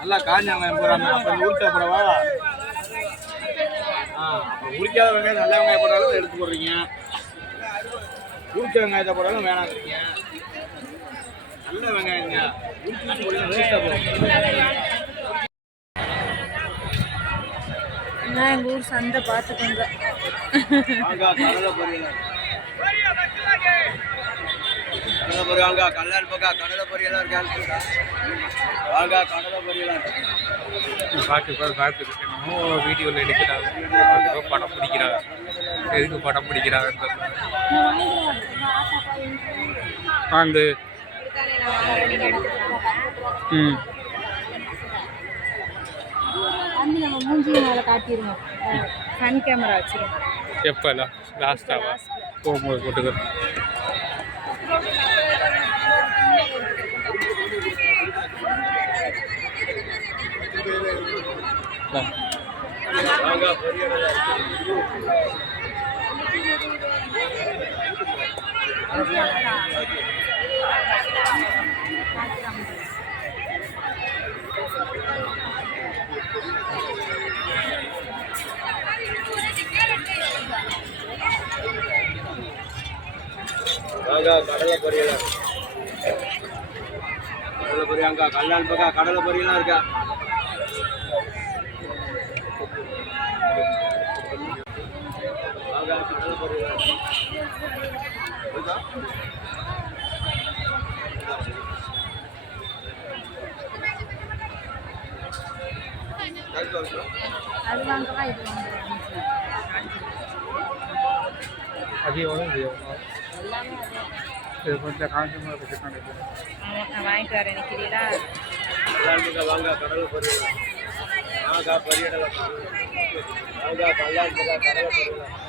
நல்லா காஞ்ச வெங்காயம் போறாங்க. அப்புறம் ஊறுச்சா போடவா? உரிக்காத வெங்காயம் நல்ல வெங்காயம் போட்டாலும் எடுத்து போடுறீங்க. ஊறுச்ச வெங்காயத்தை போட்டாலும் வேணாங்கிறீங்க. நல்ல வெங்காயங்க எங்கள் ஊர் சந்தை பார்த்துக்கோங்க. கல்லால் பக்கா கடலை பொரியெல்லாம் இருக்கா? வாங்க கடலை பொரியலாம் பார்த்துக்கணும். வீடியோவில் எடுக்கிறாங்க, படம் பிடிக்கிறாங்க. எதுக்கு படம் பிடிக்கிறாங்க? அந்த நம்ம மூஞ்சி மேலே காட்டிடுவோம். ஃப்ரண்ட் கேமரா வச்சுருவோம். எப்போல்லாம் லாஸ்ட்டாவா போகும்போது போட்டுக்கிறோம். கடலை பொரியலாம். கடலை பொரியாங்க கல்லால் பக்கா கடலை பொரியலாம் இருக்கா? கடலை பொரியலாம் அது வாங்கவா இது அது எவ்வளோ இது கொஞ்சம் காஞ்சமாக இருக்குது. நான் வாங்கிட்டு வரேன். நினைக்கிறீங்களா? வாங்க கடலை பொரியலாம். பொரியலாம். கல்லால் கடலை பொரியலாம்.